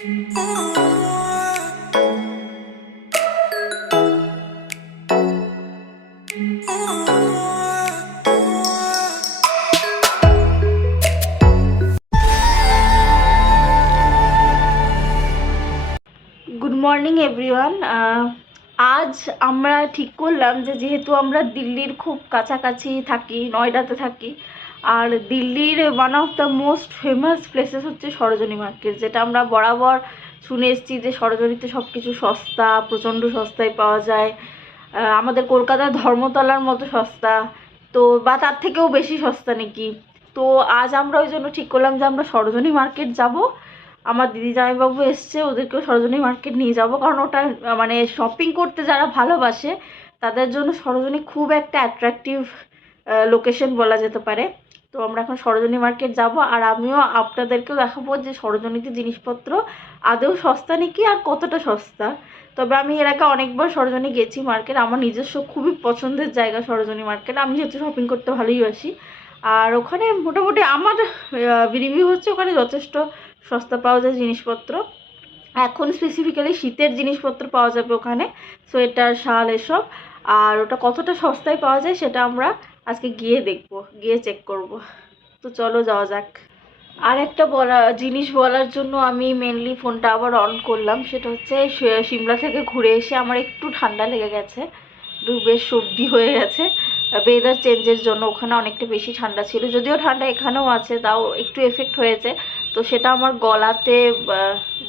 Good morning everyone. আজ আমরা ঠিক করলাম যে যেহেতু আমরা দিল্লির খুব কাছাকাছি থাকি, নয়ডাতে থাকি, আর দিল্লির one of the most famous places হচ্ছে সরোজিনী মার্কেট, যেটা আমরা বরাবর শুনে এসেছি যে সরোজিনীতে সব কিছু সস্তা, প্রচণ্ড সস্তায় পাওয়া যায়। আমাদের কলকাতার ধর্মতলার মতো সস্তা, তো বা তার থেকেও বেশি সস্তা নাকি। তো আজ আমরা ওই জন্য ঠিক করলাম যে আমরা সরোজিনী মার্কেট যাব। আমার দিদি জামাইবাবু এসছে, ওদেরকেও সরোজিনী মার্কেট নিয়ে যাব, কারণ ওটা মানে শপিং করতে যারা ভালোবাসে তাদের জন্য সরোজিনী খুব একটা অ্যাট্রাকটিভ লোকেশন বলা যেতে পারে। তো আমরা এখন সরোজিনী মার্কেট যাব, আর আমিও আপনাদেরকেও দেখাবো যে সরোজিনীতে জিনিসপত্র আদৌ সস্তা নাকি আর কতটা সস্তা। তবে আমি এর আগে অনেকবার সরোজিনী গেছি মার্কেট, আমার নিজস্ব খুবই পছন্দের জায়গা সরোজিনী মার্কেট। আমি যেহেতু শপিং করতে ভালোইবাসি, আর ওখানে মোটামুটি আমার রিভিউ হচ্ছে ওখানে যথেষ্ট সস্তা পাওয়া যায় জিনিসপত্র। এখন স্পেসিফিক্যালি শীতের জিনিসপত্র পাওয়া যাবে ওখানে, সোয়েটার, শাল এসব। আর ওটা কতটা সস্তায় পাওয়া যায় সেটা আমরা আজকে গিয়ে দেখব, গিয়ে চেক করব। তো চলো যাওয়া যাক। আর একটা জিনিস বলার জন্য আমি মেনলি ফোনটা আবার অন করলাম, সেটা হচ্ছে সিমলা থেকে ঘুরে এসে আমার একটু ঠান্ডা লেগে গেছে, একটু বেশ সর্দি হয়ে গেছে ওয়েদার চেঞ্জের জন্য। ওখানে অনেকটা বেশি ঠান্ডা ছিল, যদিও ঠান্ডা এখানেও আছে, তাও একটু এফেক্ট হয়েছে। তো সেটা আমার গলাতে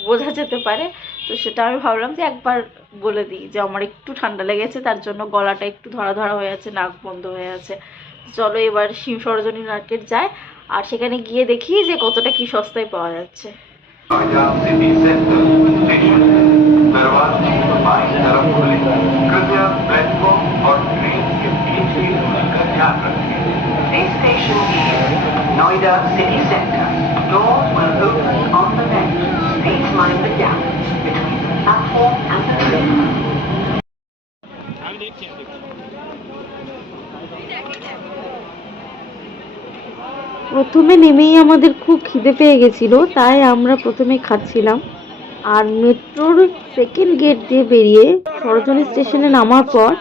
বোঝা যেতে পারে, তো সেটা আমি ভাবলাম যে একবার বলে দিই যে আমার একটু ঠান্ডা লেগেছে, তার জন্য গলাটা একটু ধরা ধরা হয়ে আছে, নাক বন্ধ হয়ে আছে। চলো এবার সরোজিনী মার্কেট যায়, আর সেখানে গিয়ে দেখি যে কতটা কি সস্তায় পাওয়া যাচ্ছে। This station is Noida City Center. Doors will open on the left. Please mind the gap between the platform and the train. প্রথমে নেমেই আমাদের খুব খিদে পেয়ে গেছিলো, তাই আমরা প্রথমে খাচ্ছিলাম। আর মেট্রোর সেকেন্ড গেট দিয়ে বেরিয়ে সরোজিনী স্টেশনে নামার পর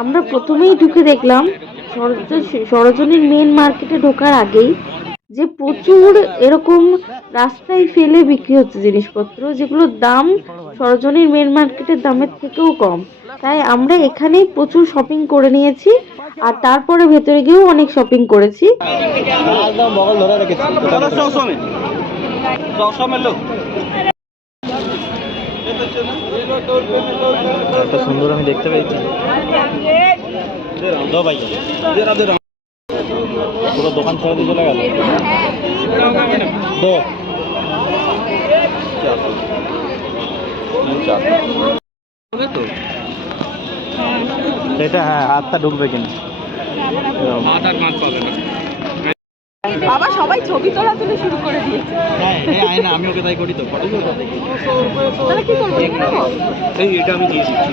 আমরা প্রথমেই ঢুকে দেখলাম সরোজিনীর মেন মার্কেটে ঢোকার আগেই যে প্রচুর এরকম রাস্তায় ফেলে বিক্রি হচ্ছে জিনিসপত্র, যেগুলোর দাম সরোজিনীর মেন মার্কেটের দামের থেকেও কম। তাই আমরা এখানেই প্রচুর শপিং করে নিয়েছি, আর তারপরে ভেতরে গিয়েও অনেক শপিং করেছি। একটা সুন্দর আমি দেখতে পেয়েছি, পুরো দোকান ছেড়ে দিয়ে চলে গেল। এটা হ্যাঁ, হাতটা ঢুকবে কিনা বাবা, সবাই ছবি তোলা তুলে শুরু করে দিয়েছে। হ্যাঁ, আয় না, আমি ওকে তাই করি তো। তাহলে কি করবো? এই এটা আমি দিয়ে দিচ্ছি,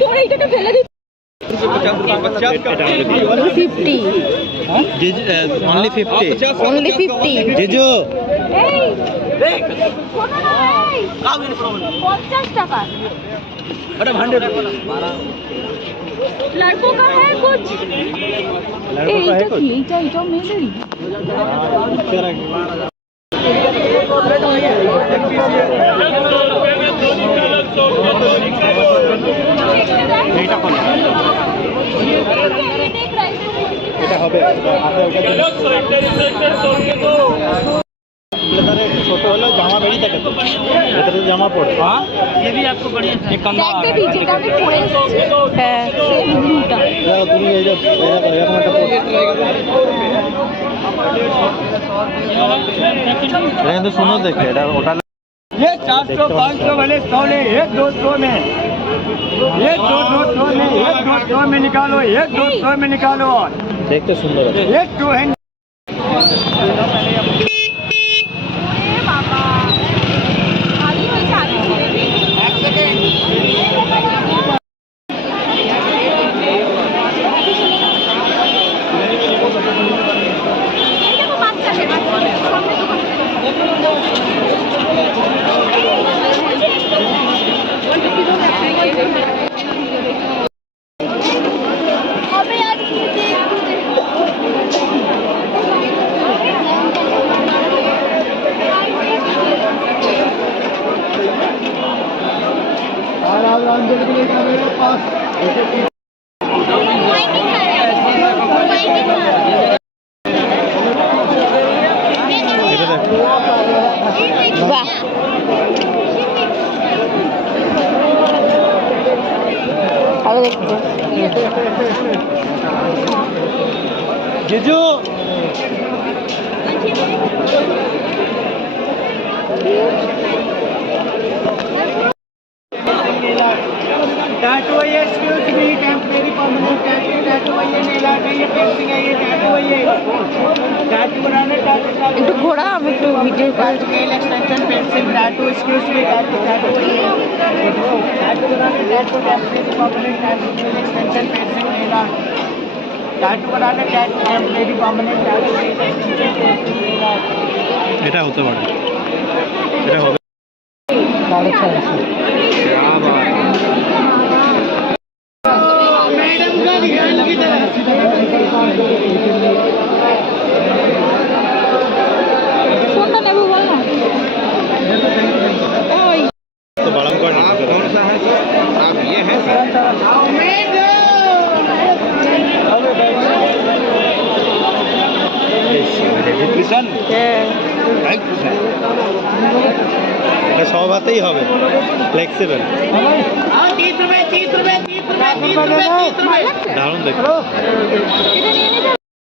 তোমরা এইটাকে ফেলে দিচ্ছ। only 50 জেজো। এই শোনো না, এই 50 টাকা। এটা 100 लड़कों का है कुछ? এইটা কি? এইটাও মেয়েদেরই। এটা হবে ছোট হলো, জামা বেরিয়ে থাকে তো, এটা তো জামা পড়ে। তুমি এরকম একটা এটা কিন্তু শুনো দেখে, এটা ওটা ये 400-500 वाले 100 ले, 1-200 में, 1-200 में, 1-200 में निकालो, 1-200 में निकालो। और দেখতে সুন্দর আছে। 1-2 है। এটা দেখ বাহ, ভালো দেখতে। জিজু टैटू है ये, excuse me, temporary permanent tattoo, tattoo है ये, नेल आर्ट है ये, पेंटिंग है ये, टैटू है ये, टैटू बनाने, टैटू একটু ঘোরা, আমি একটু ভিডিও করি। Tattoo nail extension, pencil, tattoo, excuse me, tattoo, tattoo है ये, टैटू बनाने, tattoo, temporary permanent tattoo, nail extension, pencil, nail art, tattoo बनाने, tattoo, temporary permanent tattoo, nail extension, pencil, nail art. এটা হতে পারে, এটা হবে। কোনটা নেবো বল না। ওই তো বাড়াম করে নি এটা সব হাতেই হবে, ফ্লেক্সিবল, দারুণ দেখতে।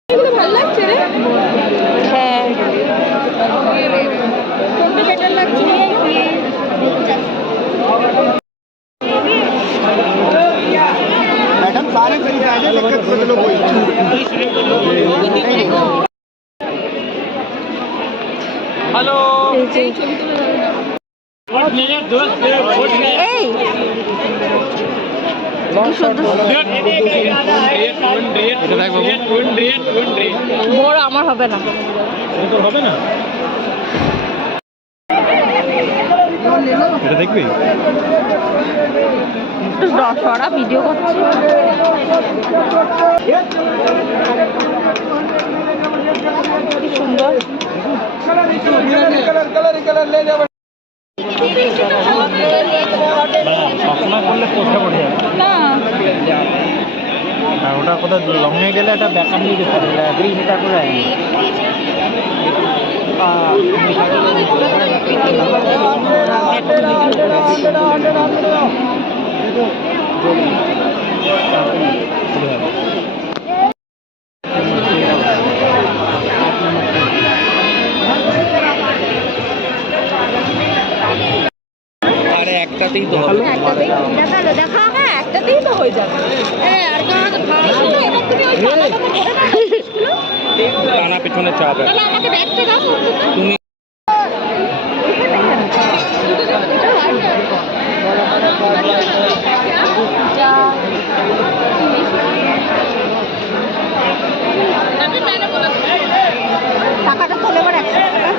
এগুলো ভালো লাগছে রে। হ্যাঁ, কোনটা বেটার লাগছে? मैडम सारे फ्री आ जाए, दिक्कत बदलो कोई। हेलो এই যে, मेरे दोस्त এই কি সুন্দর। বড় আমার হবে না। তো হবে না, এটা দেখবি? একটু সরা, ভিডিও করছি। কি সুন্দর। कलर ले जाओ। সবসময় করলে পোস্টটা পড়ে যাবে। না, আর ওটা কোথাও রঙে গেলে একটা ব্যাকআপ নিয়ে যেতে হবে, গ্রিনটা করে আরে একটাতেই তো হবে। একটাতেই দেখালো, দেখা, হ্যাঁ একটাতেই তো হয়ে যাবে। আর কারণ ভাই তো এবার তুমি ওই পাতাটা করে না, টানা পেছনে চাপ তাহলে আমাকে ব্যাগটা দাও তুমি। টাকাটা তোলে এবার 100 টাকা।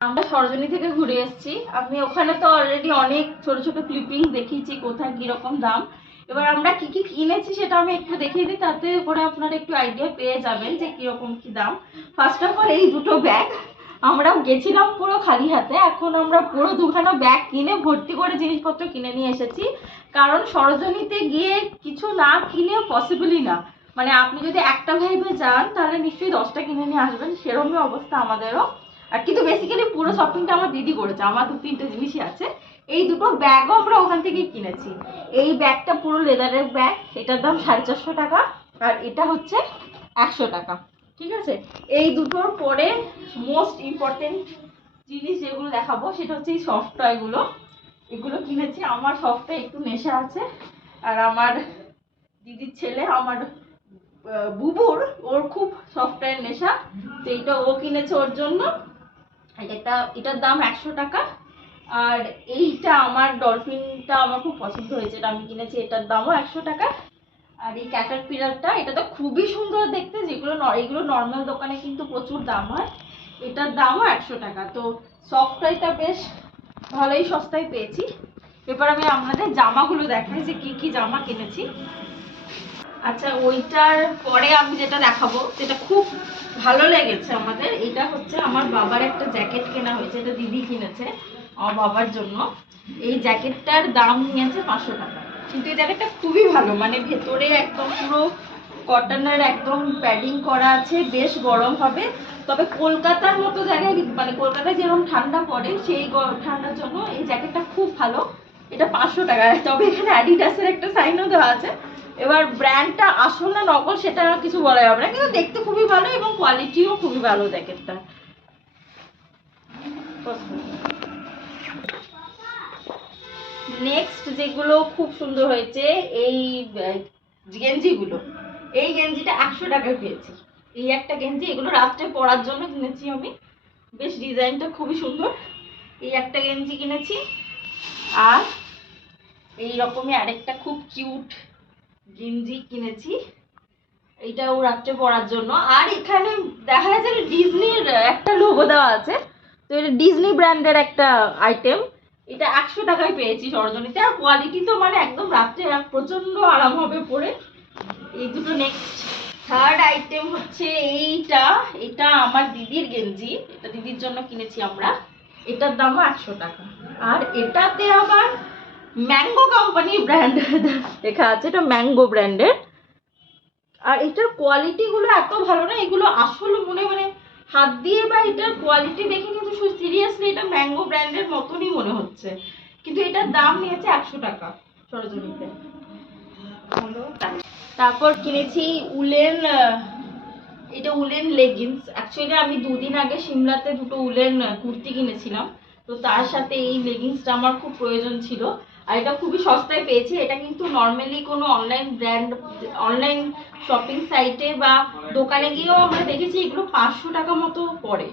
আমরা সরজনী থেকে ঘুরে এসেছি। আমি ওখানে তো অলরেডি অনেক ছোট ছোট ক্লিপিং দেখিয়েছি কোথায় কিরকম দাম। এবার আমরা কি কি কিনেছি সেটা আমি একটু দেখিয়ে দিই, তাতে করে আপনারা একটু আইডিয়া পেয়ে যাবেন যে কিরকম কি দাম। ফার্স্ট অফ অল এই দুটো ব্যাগ, আমরাও গেছিলাম পুরো খালি হাতে, এখন আমরা পুরো দুখানা ব্যাগ কিনে ভর্তি করে জিনিসপত্র কিনে নিয়ে এসেছি। কারণ সরজনীতে গিয়ে কিছু না কিনে পসিবলই না, মানে আপনি যদি একটা ভাইবে যান তাহলে নিশ্চয়ই 10টা কিনে নিয়ে আসবেন, সেরকমই অবস্থা আমাদেরও। আর কিন্তু বেসিক্যালি পুরো শপিংটা আমার দিদি করেছে, আমার 2-3টে জিনিসই আছে। এই দুটো ব্যাগও আমরা ওখান থেকেই কিনেছি। এই ব্যাগটা পুরো লেদারের ব্যাগ, এটার দাম 450 টাকা, আর এটা হচ্ছে 100 টাকা। ঠিক আছে, এই দুটোর পরে মোস্ট ইম্পর্টেন্ট জিনিস যেগুলো দেখাবো সেটা হচ্ছে এই সফট টয়গুলো। এগুলো কিনেছি, আমার সফট টয় একটু নেশা আছে, আর আমার দিদির ছেলে, আমার বুবুর, ওর খুব সফট টয়ের নেশা, তো এইটা ও কিনেছে ওর জন্য। এটার দাম 100 টাকা। আর এইটা আমার ডলফিনটা আমার খুব পছন্দ হয়েছে, এটা আমি কিনেছি, এটার দামও 100 টাকা। আর এই ক্যাটারপিলারটা, এটা তো খুবই সুন্দর দেখতে, যেগুলো এগুলো নর্মাল দোকানে কিন্তু প্রচুর দাম হয়, এটার দামও 100 টাকা। তো সফট টয়টা বেশ ভালোই সস্তায় পেয়েছি। এবার আমি আপনাদের জামাগুলো দেখাই যে কি কি জামা কিনেছি। আচ্ছা, ওইটার পরে আমি যেটা দেখাবো, যেটা খুব ভালো লেগেছে আমাদের, এটা হচ্ছে আমার বাবার একটা জ্যাকেট কেনা হয়েছে, এটা দিদি কিনেছে আমার বাবার জন্য। এই জ্যাকেটটার দাম নিয়েছে 500 টাকা, কিন্তু এই জ্যাকেটটা খুবই ভালো, মানে ভেতরে একদম পুরো কটনের একদম প্যাডিং করা আছে, বেশ গরম হবে। তবে কলকাতার মতো জায়গায়, মানে কলকাতায় যেরকম ঠান্ডা পড়ে সেই ঠান্ডার জন্য এই জ্যাকেটটা খুব ভালো। এটা 500 টাকা, তবে এখানে অ্যাডিডাসের একটা সাইনও দেওয়া আছে। এবার ব্র্যান্ডটা আসল না নকল সেটা কিছু বলা যাবে না, কিন্তু দেখতে খুবই ভালো এবং কোয়ালিটিও খুবই ভালো জ্যাকেটটা। নেক্সট যেগুলো খুব সুন্দর হয়েছে, এই গেঞ্জিগুলো। এই গেঞ্জিটা 100 টাকায় পেয়েছি। এই একটা গেঞ্জি, এগুলো রাত্রে পরার জন্য কিনেছি আমি, বেশ ডিজাইনটা খুবই সুন্দর। এই একটা গেঞ্জি কিনেছি, আর এই রকমই আরেকটা খুব কিউট গেঞ্জি কিনেছি, এইটাও রাত্রে পরার জন্য। আর এখানে দেখা যাচ্ছে ডিজনির একটা লোগো দেওয়া আছে, তো এটা ডিজনি ব্র্যান্ডের একটা আইটেম। এটা 100 টাকায় পেয়েছি সরজনীতে, আর কোয়ালিটি তো মানে একদম রাত্রে প্রচন্ড আরাম হবে পরে। এই দুটো। নেক্সট থার্ড আইটেম হচ্ছে এইটা, এটা আমার দিদির গেঞ্জি, এটা দিদির জন্য কিনেছি আমরা। এটার দামও 100 টাকা, আর এটাতে আবার ম্যাঙ্গো কোম্পানির ব্র্যান্ড লেখা আছে, এটা ম্যাঙ্গো ব্র্যান্ডের। আর এটার কোয়ালিটিগুলো এত ভালো না, এগুলো আসলে মানে হাত দিয়ে বা এটার কোয়ালিটি দেখে কিন্তু সিরিয়াসলি এটা ম্যাঙ্গো ব্র্যান্ডের মতনই মনে হচ্ছে, কিন্তু এটার দাম নিয়েছে 100 টাকা সরজনীতে। তারপর কিনেছি উলেন, এটা উলেন লেগিংস। অ্যাকচুয়ালি আমি 2 দিন আগে সিমলাতে দুটো উলেন কুর্তি কিনেছিলাম, তো তার সাথে এই লেগিংসটা আমার খুব প্রয়োজন ছিল, আর এটা খুবই সস্তায় পেয়েছি। এটা কিন্তু নর্মালি কোনো অনলাইন শপিং সাইটে বা দোকানে গিয়েও আমরা দেখেছি এগুলো 500 টাকা মতো পড়ে,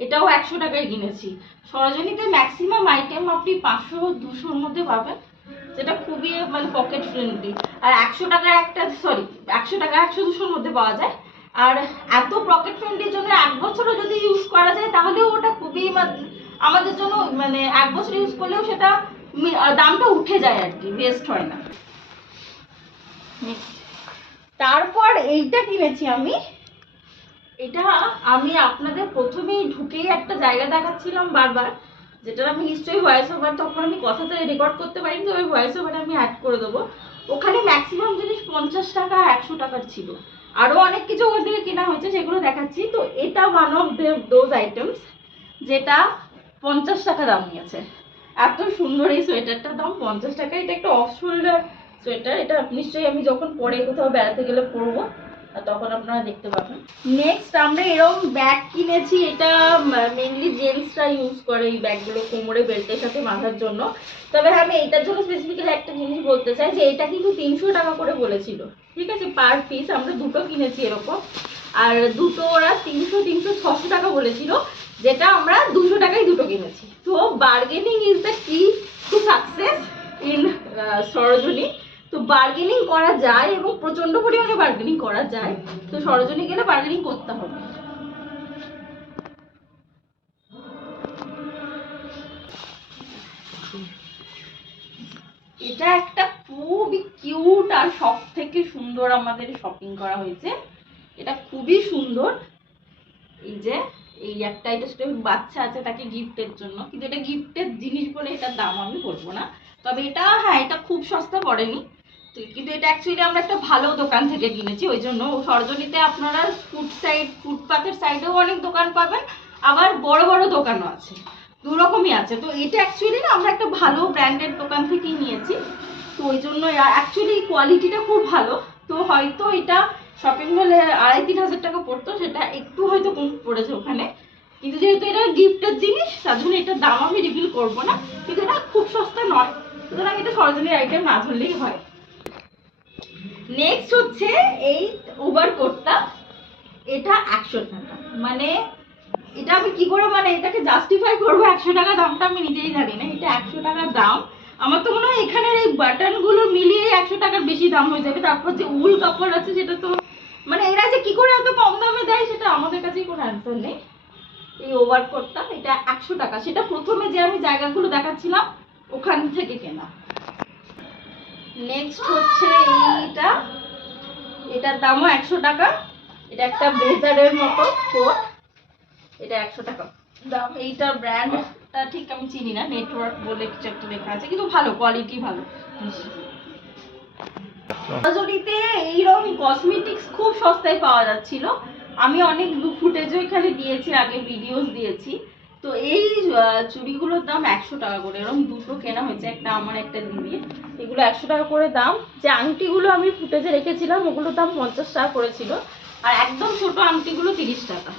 এটাও 100 টাকায় কিনেছি। সরজনীতে ম্যাক্সিমাম আইটেম আপনি 500-200-র মধ্যে পাবেন, যেটা খুবই মানে পকেট ফ্রেন্ডলি। আর 100 টাকার একটা, 100 টাকা 100-200-র মধ্যে পাওয়া যায়। আর এত পকেট ফ্রেন্ডলির জন্য 1 বছরও যদি ইউজ করা যায় তাহলেও ওটা খুবই আমাদের জন্য, মানে 1 বছর ইউজ করলেও সেটা দামটা উঠে যায় আর কি, ওয়েস্ট হয় না। তারপর এইটা কিনেছি আমি, এটা আমি আপনাদের প্রথমেই ঢুকেই একটা জায়গা দেখাচ্ছিলাম বারবার, যেটা আমি নিশ্চয়ই ভয়েস ওভার, তখন আমি কথাতে রেকর্ড করতে পারিনি, তো ওই ভয়েস ওভারে আমি অ্যাড করে দেবো। ওখানে ম্যাক্সিমাম জিনিস 50 টাকা 100 টাকার ছিল, আরও অনেক কিছু ওখান থেকে কেনা হয়েছে, সেগুলো দেখাচ্ছি। তো এটা ওয়ান অফ দোজ আইটেমস যেটা 50 টাকা দাম নিয়েছে। এত সুন্দর এই সোয়েটারটার দাম 50 টাকা। এটা একটা অফ শোল্ডার সোয়েটার, এটা নিশ্চয়ই আমি যখন পরে কোথাও বেড়াতে গেলে পরবো, আর তখন আপনারা দেখতে পাবেন। নেক্সট আমরা এরকম ব্যাগ কিনেছি, এটা মেনলি জেন্টসরা ইউজ করে এই ব্যাগগুলো, কোমরে বেল্টের সাথে বাঁধার জন্য। তবে আমি এইটার জন্য স্পেসিফিক্যালি একটা জিনিস বলতে চাই, যে এটা কিন্তু 300 টাকা করে বলেছিল, ঠিক আছে, পার পিস। আমরা দুটো কিনেছি এরকম, আর দুটো ওরা 300-600 টাকা বলেছিল, যেটা আমরা 200 টাকায় দুটো কিনেছি। তো বার্গেনিং ইজ দ্য কি টু সাকসেস ইন সরজনী। তো বার্গেনিং করা যায় এবং প্রচন্ড পরিমাণে বার্গেনিং করা যায়, তো সরজনী গেলে বার্গেনিং করতে হবে। এটা একটা খুবই কিউট আর সব থেকে সুন্দর আমাদের শপিং করা হয়েছে, এটা খুবই সুন্দর। এই যে এই একটা, এটা শুধু বাচ্চা আছে তাকে গিফটের জন্য, কিন্তু এটা গিফটের জিনিস বলে এটার দাম আমি বলবো না। তবে এটা, হ্যাঁ, এটা খুব সস্তা পড়েনি, কিন্তু এটা অ্যাকচুয়ালি আমরা একটা ভালো দোকান থেকে কিনেছি, ওই জন্য। সরজনীতে আপনারা ফুটপাথের সাইডেও অনেক দোকান পাবেন, আবার বড় বড় দোকানও আছে, দু রকমই আছে। তো এটা অ্যাকচুয়ালি না আমরা একটা ভালো ব্র্যান্ডের দোকান থেকেই নিয়েছি, তো ওই জন্য অ্যাকচুয়ালি কোয়ালিটিটা খুব ভালো। তো হয়তো এটা শপিং মলে 2,500-3 হাজার টাকা পড়তো, সেটা একটু হয়তো কম পড়েছে ওখানে, কিন্তু যেহেতু এটা গিফটের জিনিস তার জন্য এটার দাম আমি রিভিল করবো না, কিন্তু এটা খুব সস্তা নয়, সুতরাং এটা সরজনীর আইটেম না ধরলেই হয়। নেক্সট হচ্ছে এই ওভার কোটটা, এটা 100 টাকা। মানে এটা আমি কি করে মানে এটাকে জাস্টিফাই করবো 100 টাকা দামটা, আমি নিজেই জানি না। এটা 100 টাকার দাম, আমার তো মনে হয় এখানের এই বাটনগুলো মিলিয়ে 100 টাকার বেশি দাম হয়ে যাবে। তারপর যে উল কাপড় আছে সেটা তো, মানে এরা যে কি করে এত কম দামে দেয় সেটা আমাদের কাছেই কোনো অ্যান্সার নেই। এই ওভারকোটটা এটা 100 টাকা, সেটা প্রথমে যে আমি জায়গাগুলো দেখাচ্ছিলাম ওখান থেকে কেনা। নেক্সট হচ্ছে এইটা, এটার দামও 100 টাকা। এটা একটা ব্লেজারের মতো কোট, এটা 100 টাকা দাম। এইটার ব্র্যান্ডটা ঠিক আমি চিনি না, নেটওয়ার্ক বলে কিছু একটা লেখা আছে, কিন্তু ভালো কোয়ালিটি, ভালো। জরিতে এইরকম কসমেটিক্স খুব সস্তায় পাওয়া যাচ্ছিল। আমি অনেক ফুটেজও এখানে দিয়েছি, আগে ভিডিওস দিয়েছি। তো এই চুড়িগুলোর দাম 100 টাকা করে, এরকম দুটো কেনা হয়েছে, একটা আমার একটা দিদির। এগুলো 100 টাকা করে দাম। যে আংটিগুলো আমি ফুটেজে রেখেছিলাম ওগুলোর দাম 50 টাকা করেছিল, আর একদম ছোট আংটিগুলো 30 টাকা।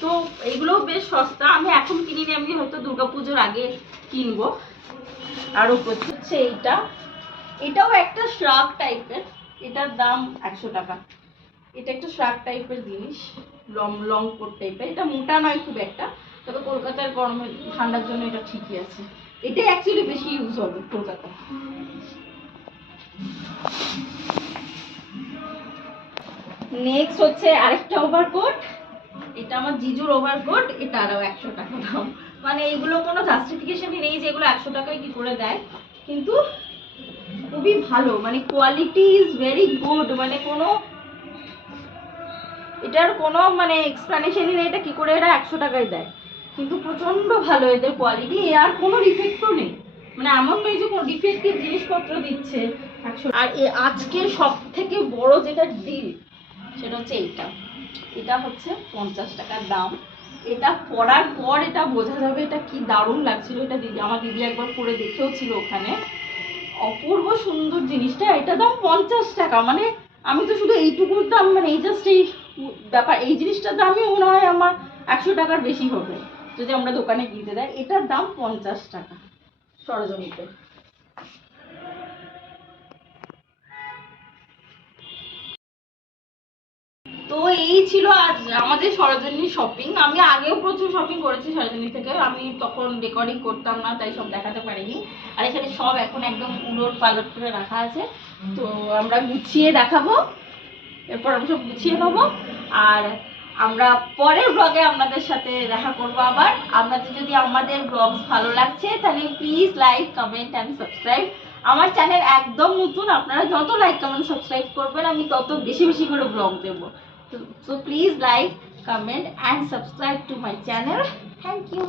তো এগুলোও বেশ সস্তা। আমি এখন কিনিনি, আমি হয়তো দুর্গাপুজোর আগে কিনবো। আরও হচ্ছে এইটা, এটাও একটা শ্রাগ টাইপের, এটার দাম 100 টাকা। এটা একটা শ্রাগ টাইপের জিনিস, লং লং কোট টাইপের। এটা মোটা নয় খুব একটা, তবে কলকাতার গরমে ঠান্ডার জন্য এটা ঠিকই আছে। এটাই অ্যাকচুয়ালি বেশি ইউজ হবে কলকাতায়। নেক্সট হচ্ছে আরেকটা ওভারকোট, এটা আমার জিজুর ওভারকোট, এটা আরও 100 টাকা দাম। মানে এইগুলো কোনো জাস্টিফিকেশনই নেই যে এগুলো 100 টাকায় কি করে দেয়, কিন্তু খুবই ভালো, মানে কোয়ালিটি ইজ ভেরি গুড। মানে কোনো এটার কোনো মানে এক্সপ্লানেশনই নেই এটা কি করে এরা 100 টাকায় দেয়, কিন্তু প্রচন্ড ভালো এদের কোয়ালিটি। আর কোনো ডিফেক্টও নেই, মানে এমন নয় যে কোনো ডিফেক্টিভ জিনিসপত্র দিচ্ছে 100। আর আজকের সব থেকে বড় যেটা ডিল সেটা হচ্ছে এইটা, এটা হচ্ছে 50 টাকার দাম। এটা পরার পর এটা বোঝা যাবে এটা কি দারুণ লাগছিল। এটা দিদি, আমার দিদি একবার পরে দেখেও ছিল ওখানে, অপূর্ব সুন্দর জিনিসটা। এটা দাম 50 টাকা, মানে আমি তো শুধু এইটুকুর দাম, মানে এই জাস্ট এই ব্যাপার, এই জিনিসটার দামই মনে হয় আমার 100 টাকার বেশি হবে যদি আমরা দোকানে কিনতে দেয়। এটার দাম 50 টাকা সরজনীতে। তো এই ছিল আজ আমাদের সরজনী শপিং। আমি আগেও প্রচুর শপিং করেছি সরজনী থেকে, আমি তখন রেকর্ডিং করতাম না তাই সব দেখাতে পারিনি। আর এখানে সব এখন একদম উলট পালট করে রাখা আছে, তো আমরা গুছিয়ে দেখাবো, এরপর আমরা সব গুছিয়ে নেবো। আর আমরা পরের ব্লগে আপনাদের সাথে দেখা করবো আবার। আপনাদের যদি আমাদের ব্লগ ভালো লাগছে তাহলে please like, comment and subscribe. আমার চ্যানেল একদম নতুন, আপনারা যত লাইক, কমেন্ট, সাবস্ক্রাইব করবেন আমি তত বেশি বেশি করে ব্লগ দেবো। So please like, comment and subscribe to my channel. Thank you.